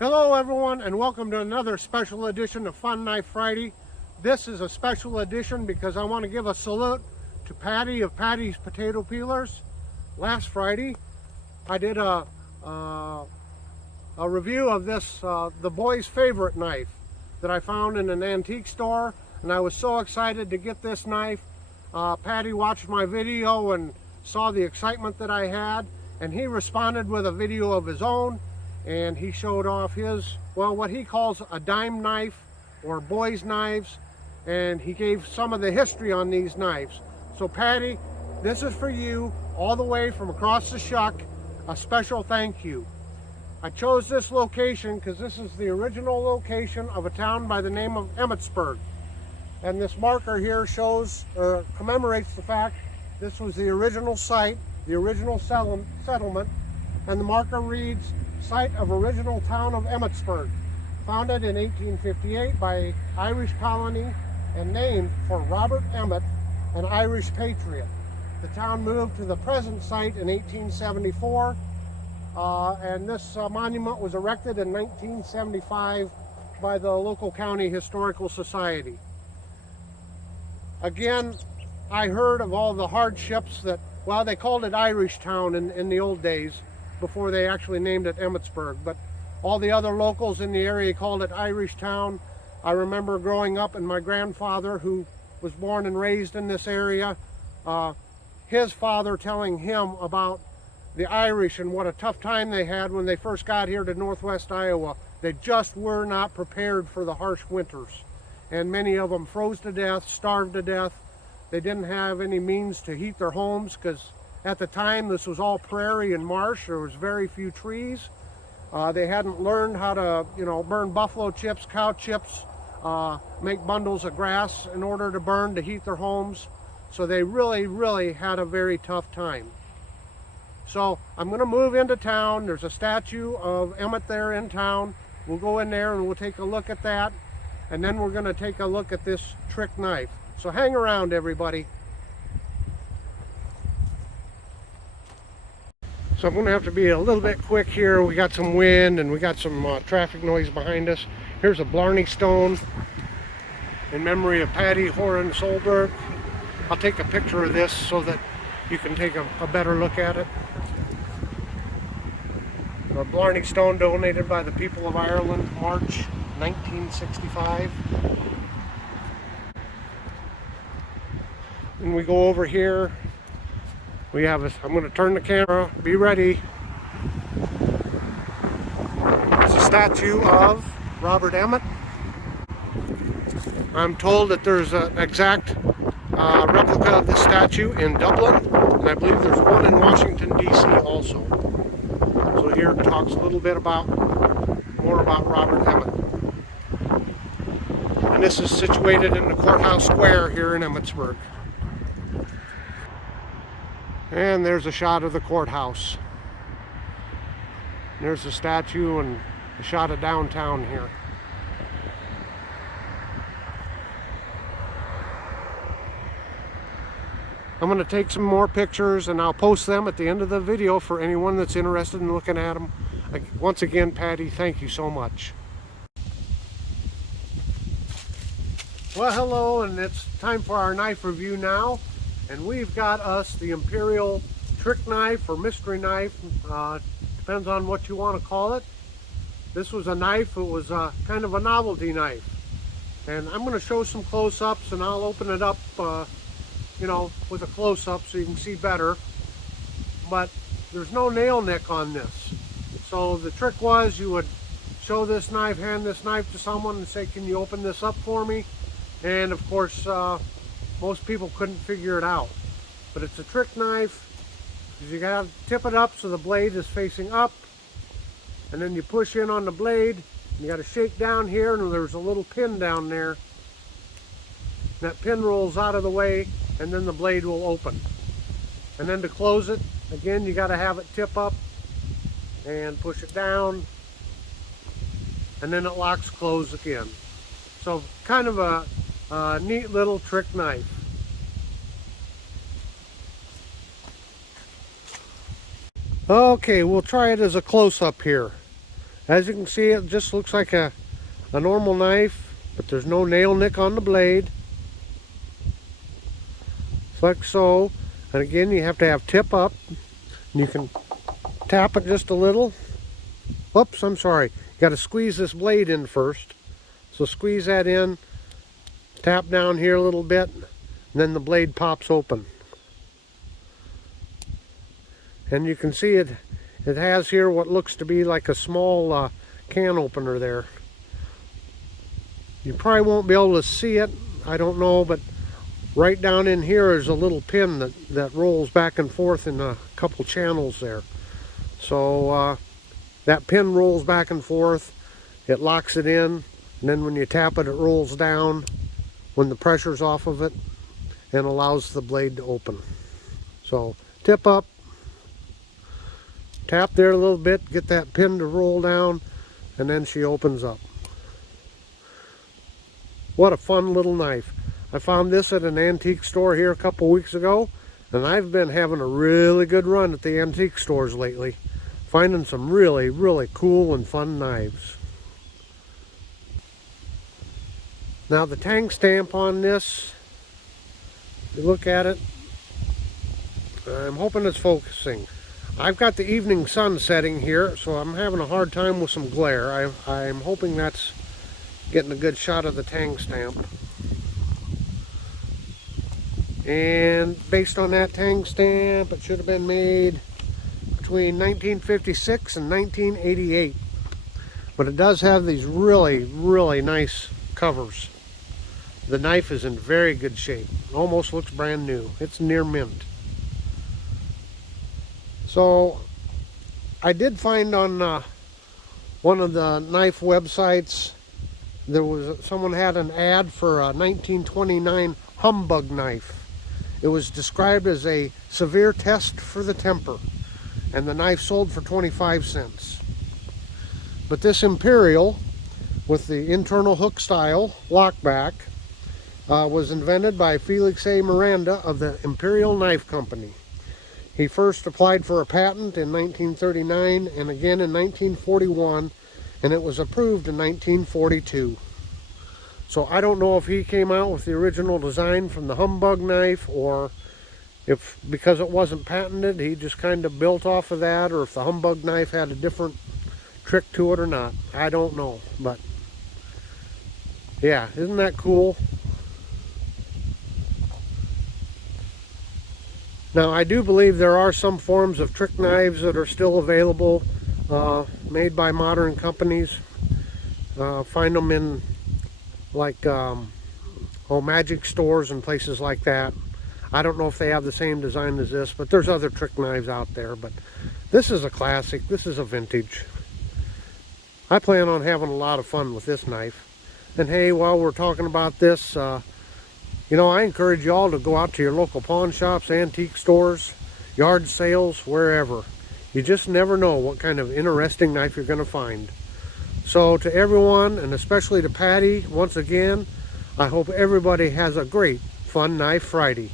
Hello everyone, and welcome to another special edition of Fun Knife Friday. This is a special edition because I want to give a salute to Patty of Paddys Potato Peelers. Last Friday I did a review of this, the boys' favorite knife that I found in an antique store, and I was so excited to get this knife. Patty watched my video and saw the excitement that I had, and he responded with a video of his own. And he showed off his, well, what he calls a dime knife or boys' knives, and he gave some of the history on these knives. So Patty, this is for you, all the way from across the shuck, a special thank you. I chose this location because this is the original location of a town by the name of Emmitsburg. And this marker here shows, or commemorates the fact this was the original site, the original settlement, and the marker reads, Site of original town of Emmitsburg, founded in 1858 by Irish colony and named for Robert Emmet, an Irish patriot. The town moved to the present site in 1874, and this monument was erected in 1975 by the local county historical society. Again, I heard of all the hardships that, well, they called it Irish Town in the old days, before they actually named it Emmitsburg, but all the other locals in the area called it Irish Town. I remember growing up, and my grandfather, who was born and raised in this area, his father telling him about the Irish and what a tough time they had when they first got here to northwest Iowa. They just were not prepared for the harsh winters, and many of them froze to death, starved to death. They didn't have any means to heat their homes because at the time, this was all prairie and marsh. There was very few trees. They hadn't learned how to, burn buffalo chips, cow chips, make bundles of grass in order to burn to heat their homes. So they really, really had a very tough time. So I'm going to move into town. There's a statue of Emmett there in town. We'll go in there and we'll take a look at that. And then we're going to take a look at this trick knife. So hang around, everybody. So I'm going to have to be a little bit quick here. We got some wind and we got some traffic noise behind us. Here's a Blarney Stone in memory of Patty Horan Solberg. I'll take a picture of this so that you can take a better look at it. A Blarney Stone donated by the people of Ireland, March 1965. And we go over here. We have I'm going to turn the camera, be ready. There's a statue of Robert Emmet. I'm told that there's an exact replica of this statue in Dublin, and I believe there's one in Washington, D.C. also. So here it talks a little bit more about Robert Emmet. And this is situated in the courthouse square here in Emmitsburg. And there's a shot of the courthouse. There's the statue and a shot of downtown here. I'm going to take some more pictures and I'll post them at the end of the video for anyone that's interested in looking at them. Once again, Patty, thank you so much. Well, hello, and it's time for our knife review now. And we've got us the Imperial trick knife or mystery knife, depends on what you want to call it. This was a knife, it was kind of a novelty knife. And I'm going to show some close-ups and I'll open it up, with a close-up so you can see better. But there's no nail nick on this. So the trick was you would show this knife, hand this knife to someone and say, can you open this up for me? And of course, most people couldn't figure it out. But it's a trick knife. You gotta tip it up so the blade is facing up. And then you push in on the blade. You gotta shake down here, and there's a little pin down there. That pin rolls out of the way, and then the blade will open. And then to close it, again, you gotta have it tip up and push it down. And then it locks closed again. So kind of a neat little trick knife. Okay, we'll try it as a close-up here. As you can see, it just looks like a normal knife, but there's no nail nick on the blade. It's like so. And again, you have to have tip up. You can tap it just a little. Oops, I'm sorry. You got to squeeze this blade in first. So squeeze that in, tap down here a little bit, and then the blade pops open. And you can see it has here what looks to be like a small can opener there. You probably won't be able to see it, I don't know, but right down in here is a little pin that rolls back and forth in a couple channels there. So that pin rolls back and forth, it locks it in, and then when you tap it, it rolls down when the pressure's off of it and allows the blade to open. So tip up, tap there a little bit, get that pin to roll down, and then she opens up. What a fun little knife. I found this at an antique store here a couple weeks ago, and I've been having a really good run at the antique stores lately, finding some really, really cool and fun knives. Now the tang stamp on this, you look at it, I'm hoping it's focusing. I've got the evening sun setting here, so I'm having a hard time with some glare. I'm hoping that's getting a good shot of the tang stamp. And based on that tang stamp, it should have been made between 1956 and 1988. But it does have these really, really nice covers. The knife is in very good shape. It almost looks brand new. It's near mint. So I did find on one of the knife websites, someone had an ad for a 1929 humbug knife. It was described as a severe test for the temper, and the knife sold for 25 cents. But this Imperial, with the internal hook style lockback, was invented by Felix A. Miranda of the Imperial Knife Company. He first applied for a patent in 1939 and again in 1941, and it was approved in 1942. So I don't know if he came out with the original design from the humbug knife, or if because it wasn't patented he just kind of built off of that, or if the humbug knife had a different trick to it or not. I don't know, but yeah, isn't that cool? Now I do believe there are some forms of trick knives that are still available, made by modern companies. Find them in like magic stores and places like that. I don't know if they have the same design as this, but there's other trick knives out there. But this is a classic. This is a vintage. I plan on having a lot of fun with this knife. And hey, while we're talking about this, you know, I encourage you all to go out to your local pawn shops, antique stores, yard sales, wherever. You just never know what kind of interesting knife you're going to find. So to everyone, and especially to Patty, once again, I hope everybody has a great Fun Knife Friday.